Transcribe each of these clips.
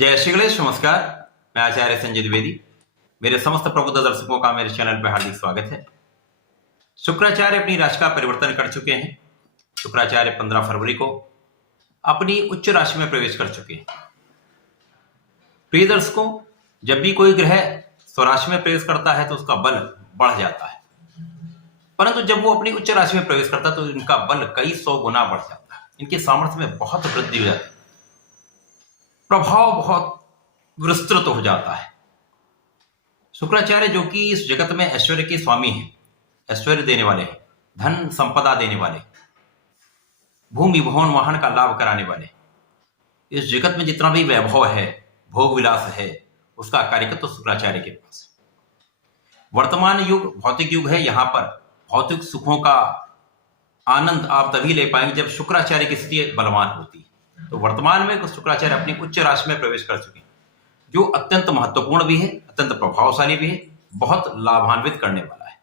जय श्री गणेश। नमस्कार, मैं आचार्य संजय द्विवेदी। मेरे समस्त प्रबुद्ध दर्शकों का मेरे चैनल पर हार्दिक स्वागत है। शुक्राचार्य अपनी राशि का परिवर्तन कर चुके हैं। शुक्राचार्य 15 फरवरी को अपनी उच्च राशि में प्रवेश कर चुके हैं। प्रिय दर्शकों, जब भी कोई ग्रह स्वराशि में प्रवेश करता है तो उसका बल बढ़ जाता है, परंतु जब वो अपनी उच्च राशि में प्रवेश करता है तो इनका बल कई 100 गुना बढ़ जाता है। इनके सामर्थ्य में बहुत वृद्धि हो जाती है, प्रभाव बहुत विस्तृत हो जाता है। शुक्राचार्य जो कि इस जगत में ऐश्वर्य के स्वामी हैं, ऐश्वर्य देने वाले हैं, धन संपदा देने वाले, भूमि भवन वाहन का लाभ कराने वाले, इस जगत में जितना भी वैभव है, भोग विलास है, उसका कार्यकर्ता तो शुक्राचार्य के पास है। वर्तमान युग भौतिक युग है। यहां पर भौतिक सुखों का आनंद आप तभी ले पाएंगे जब शुक्राचार्य की स्थिति बलवान होती है। तो वर्तमान में शुक्राचार्य अपनी उच्च राशि में प्रवेश कर चुके हैं, जो अत्यंत महत्वपूर्ण भी है, अत्यंत प्रभावशाली भी है, बहुत लाभान्वित करने वाला है।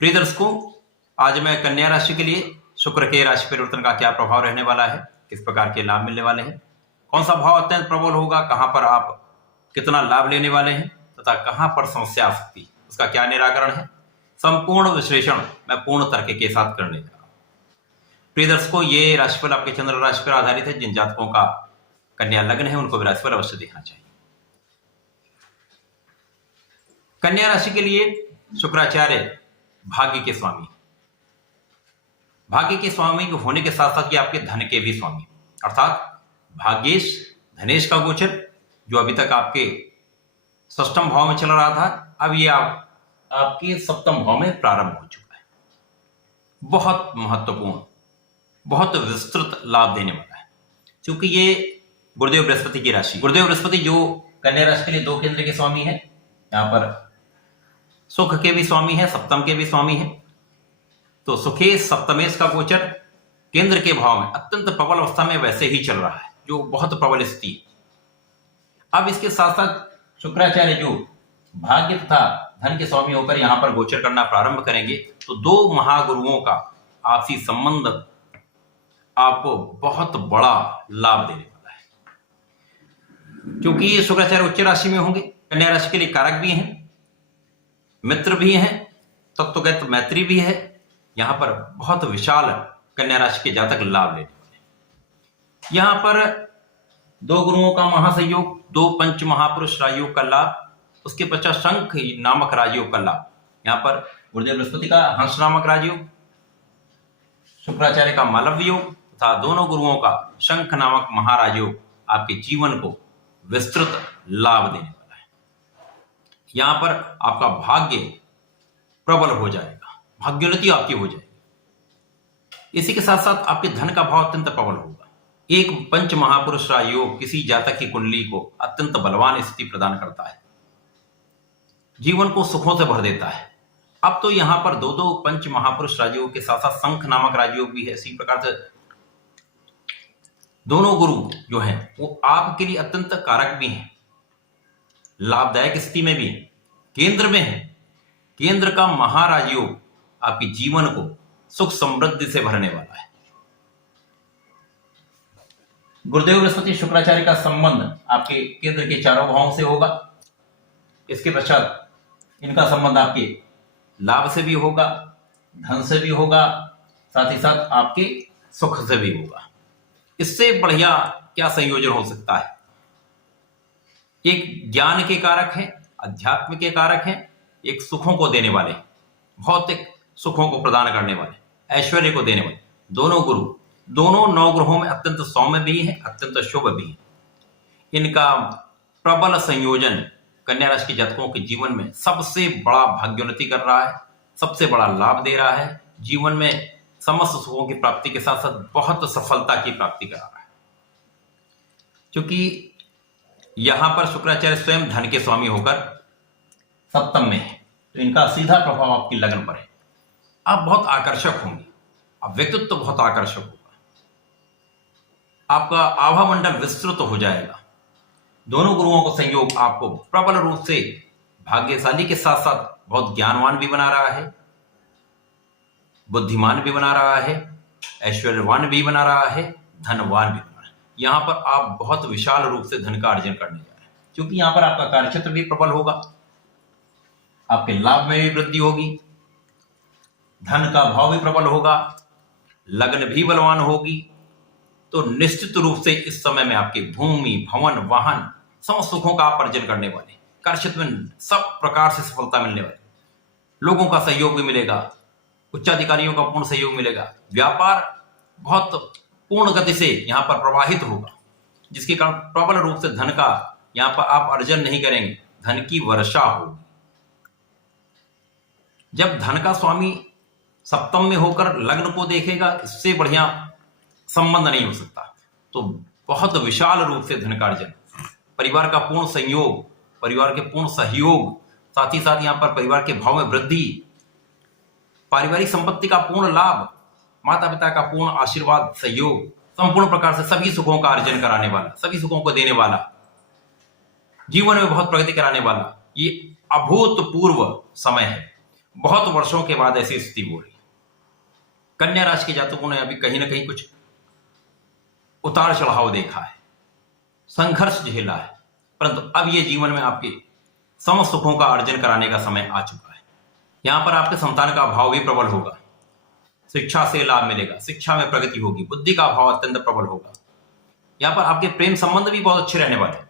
प्रिय दर्शकों, आज मैं कन्या राशि के लिए शुक्र के राशि परिवर्तन का क्या प्रभाव रहने वाला है, किस प्रकार के लाभ मिलने वाले हैं, कौन सा भाव अत्यंत प्रबल होगा, कहां पर आप कितना लाभ लेने वाले हैं तथा कहां पर समस्या आ सकती है, उसका क्या निराकरण है, संपूर्ण विश्लेषण मैं पूर्ण तर्क के साथ करने जा रहा हूं। प्रिय दर्शकों, ये राशिफल आपके चंद्र राशि पर आधारित है। जिन जातकों का कन्या लग्न है उनको भी राशिफल अवश्य देखना चाहिए। कन्या राशि के लिए शुक्राचार्य भाग्य के स्वामी, भाग्य के स्वामी होने के साथ साथ ये आपके धन के भी स्वामी, अर्थात भाग्येश धनेश का गोचर जो अभी तक आपके षष्ठम भाव में चल रहा था, अब ये आपके सप्तम भाव में प्रारंभ हो चुका है। बहुत महत्वपूर्ण, बहुत विस्तृत लाभ देने वाला है, क्योंकि ये गुरुदेव बृहस्पति की राशि, गुरुदेव बृहस्पति जो कन्या राशि के लिए 2 केंद्र के स्वामी है, यहां पर सुख के भी स्वामी है, सप्तम के भी स्वामी है। तो सुखे सप्तमेश का गोचर केंद्र के भाव में अत्यंत प्रबल अवस्था में वैसे ही चल रहा है, जो बहुत प्रबल स्थिति है। अब इसके साथ साथ शुक्राचार्य जो भाग्य तथा धन के स्वामी होकर यहां पर गोचर करना प्रारंभ करेंगे, तो 2 महागुरुओं का आपसी संबंध आपको बहुत बड़ा लाभ देने वाला है, क्योंकि शुक्राचार्य उच्च राशि में होंगे। कन्या राशि के लिए कारक भी हैं, मित्र भी हैं, तत्वगत मैत्री भी है। यहां पर बहुत विशाल कन्या राशि के जातक लाभ लेने वाले। यहां पर 2 गुरुओं का महासंयोग, 2 पंच महापुरुष राजयोग का लाभ, उसके पश्चात शंख नामक राजयोग का लाभ। यहां पर गुरुदेव बृहस्पति का हंस नामक राजयोग, शुक्राचार्य का मालव्य योग तथा दोनों गुरुओं का शंख नामक महाराजयोग आपके जीवन को विस्तृत लाभ देने वाला है। यहां पर आपका भाग्य प्रबल हो जाएगा, भाग्योन्नति आपकी हो जाएगी। इसी के साथ साथ आपके धन का भाव अत्यंत प्रबल होगा। एक पंच महापुरुष राजयोग किसी जातक की कुंडली को अत्यंत बलवान स्थिति प्रदान करता है, जीवन को सुखों से भर देता है। अब तो यहां पर 2 पंच महापुरुष राजयोग के साथ साथ शंख नामक राजयोग भी है। इसी प्रकार से दोनों गुरु जो हैं वो आपके लिए अत्यंत कारक भी हैं, लाभदायक स्थिति में भी है, केंद्र में है। केंद्र का महाराजयोग आपके जीवन को सुख समृद्धि से भरने वाला है। गुरुदेव बृहस्पति शुक्राचार्य का संबंध आपके केंद्र के चारों भावों से होगा। इसके पश्चात इनका संबंध आपके लाभ से भी होगा, धन से भी होगा, साथ ही साथ आपके सुख से भी होगा। इससे बढ़िया क्या संयोजन हो सकता है। एक ज्ञान के कारक हैं, अध्यात्म के कारक हैं, एक सुखों को देने वाले, भौतिक सुखों को प्रदान करने वाले, ऐश्वर्य को देने वाले दोनों गुरु, दोनों 9 ग्रहों में अत्यंत सौम्य भी है, अत्यंत शुभ भी है। इनका प्रबल संयोजन कन्या राशि के जातकों के जीवन में सबसे बड़ा भाग्योन्नति कर रहा है, सबसे बड़ा लाभ दे रहा है, जीवन में समस्त सुखों की प्राप्ति के साथ साथ बहुत सफलता की प्राप्ति करा रहा है। क्योंकि यहां पर शुक्राचार्य स्वयं धन के स्वामी होकर सप्तम में है, तो इनका सीधा प्रभाव आपकी लग्न पर है। आप बहुत आकर्षक होंगे, आप व्यक्तित्व तो बहुत आकर्षक होगा, आपका आभा मंडल विस्तृत हो जाएगा। दोनों गुरुओं का संयोग आपको प्रबल रूप से भाग्यशाली के साथ साथ बहुत ज्ञानवान भी बना रहा है, बुद्धिमान भी बना रहा है, ऐश्वर्यवान भी बना रहा है, धनवान भी बना रहा है। यहां पर आप बहुत विशाल रूप से धन का अर्जन करने जा रहे हैं, क्योंकि यहां पर आपका कार्यक्षेत्र भी प्रबल होगा, आपके लाभ में भी वृद्धि होगी, धन का भाव भी प्रबल होगा, लग्न भी बलवान होगी। तो निश्चित रूप से इस समय में आपके भूमि, भवन, वाहन, समस्त सुखों का आप अर्जन करने वाले, कार्यक्षेत्र में सब प्रकार से सफलता मिलने वाली, लोगों का सहयोग भी मिलेगा, उच्चाधिकारियों का पूर्ण सहयोग मिलेगा, व्यापार बहुत पूर्ण गति से यहां पर प्रवाहित होगा, जिसके कारण प्रबल रूप से धन का यहां पर आप अर्जन नहीं करेंगे, धन की वर्षा होगी। जब धन का स्वामी सप्तम में होकर लग्न को देखेगा, इससे बढ़िया संबंध नहीं हो सकता। तो बहुत विशाल रूप से धन का अर्जन, परिवार का पूर्ण संयोग, परिवार के पूर्ण सहयोग, साथ ही साथ यहां पर परिवार के भाव में वृद्धि, पारिवारिक संपत्ति का पूर्ण लाभ, माता पिता का पूर्ण आशीर्वाद, सहयोग, संपूर्ण प्रकार से सभी सुखों का अर्जन कराने वाला, सभी सुखों को देने वाला, जीवन में बहुत प्रगति कराने वाला ये अभूतपूर्व समय है। बहुत वर्षों के बाद ऐसी स्थिति हो रही। कन्या राशि के जातकों ने अभी कहीं ना कहीं कुछ उतार चढ़ाव देखा है, संघर्ष झेला है, परंतु अब ये जीवन में आपके समस्त सुखों का अर्जन कराने का समय आ चुका है। यहां पर आपके संतान का भाव भी प्रबल होगा, शिक्षा से लाभ मिलेगा, शिक्षा में प्रगति होगी, बुद्धि का भाव अत्यंत प्रबल होगा। यहां पर आपके प्रेम संबंध भी बहुत अच्छे रहने वाले हैं।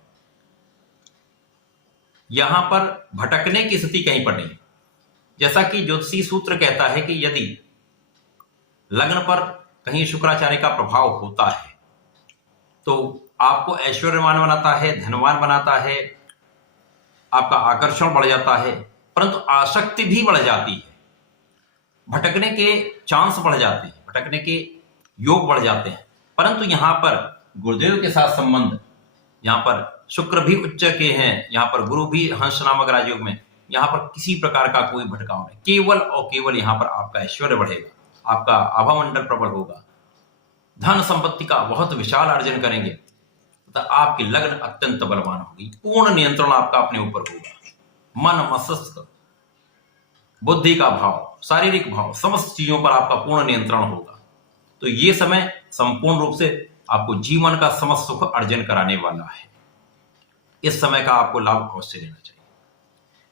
यहां पर भटकने की स्थिति कहीं पर नहीं, जैसा कि ज्योतिषी सूत्र कहता है कि यदि लग्न पर कहीं शुक्राचार्य का प्रभाव होता है तो आपको ऐश्वर्यवान बनाता है, धनवान बनाता है, आपका आकर्षण बढ़ जाता है, परंतु आसक्ति भी बढ़ जाती है, भटकने के चांस बढ़ जाते हैं, भटकने के योग बढ़ जाते हैं। परंतु यहां पर गुरुदेव के साथ संबंध, यहां पर शुक्र भी उच्च के हैं, यहां पर गुरु भी हंस नामक राजयोग में, यहां पर किसी प्रकार का कोई भटकाव नहीं, केवल और केवल यहां पर आपका ऐश्वर्य बढ़ेगा, आपका आभामंडल प्रबल होगा, धन संपत्ति का बहुत विशाल अर्जन करेंगे, तथा आपकी लग्न अत्यंत बलवान होगी, पूर्ण नियंत्रण आपका अपने ऊपर होगा, मन, मस्तिष्क, बुद्धि का भाव, शारीरिक भाव, समस्त चीजों पर आपका पूर्ण नियंत्रण होगा। तो ये समय संपूर्ण रूप से आपको जीवन का समस्त सुख अर्जन कराने वाला है। इस समय का आपको लाभ अवश्य लेना चाहिए।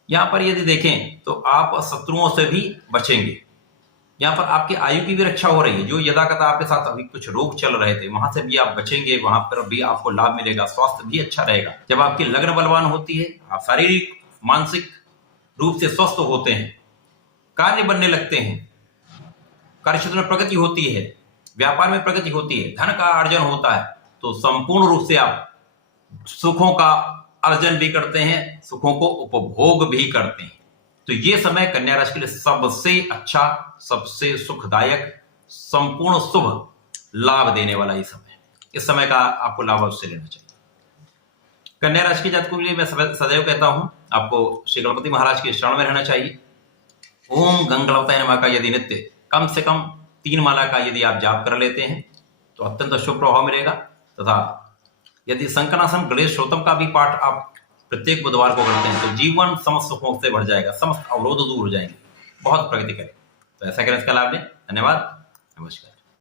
यहां पर यदि देखें तो आप शत्रुओं से भी बचेंगे, यहां पर आपकी आयु की भी रक्षा हो रही है। जो यदाकदा आपके साथ अभी कुछ रोग चल रहे थे वहां से भी आप बचेंगे, वहां पर भी आपको लाभ मिलेगा, स्वास्थ्य भी अच्छा रहेगा। जब आपकी लग्न बलवान होती है, आप शारीरिक मानसिक रूप से स्वस्थ होते हैं, कार्य बनने लगते हैं, कार्यक्षेत्र में प्रगति होती है, व्यापार में प्रगति होती है, धन का अर्जन होता है, तो संपूर्ण रूप से आप सुखों का अर्जन भी करते हैं, सुखों को उपभोग भी करते हैं। तो ये समय कन्या राशि के लिए सबसे अच्छा, सबसे सुखदायक, संपूर्ण शुभ लाभ देने वाला ये समय है। इस समय का आपको लाभ अवश्य लेना चाहिए। कन्या राशि के जातकों के लिए मैं सदैव कहता हूं, आपको श्री गणपति महाराज के शरण में रहना चाहिए। ओम गंगणपताय नमः का यदि नित्य कम से कम 3 माला का यदि आप जाप कर लेते हैं तो अत्यंत शुभ प्रभाव मिलेगा। तथा यदि संकनासन गणेश श्रोतम का भी पाठ आप प्रत्येक बुधवार को करते हैं तो जीवन समस्त सुखों से बढ़ जाएगा, समस्त अवरोध दूर हो जाएंगे, बहुत प्रगति करें। तो ऐसा करें, इसका लाभ लें। धन्यवाद, नमस्कार।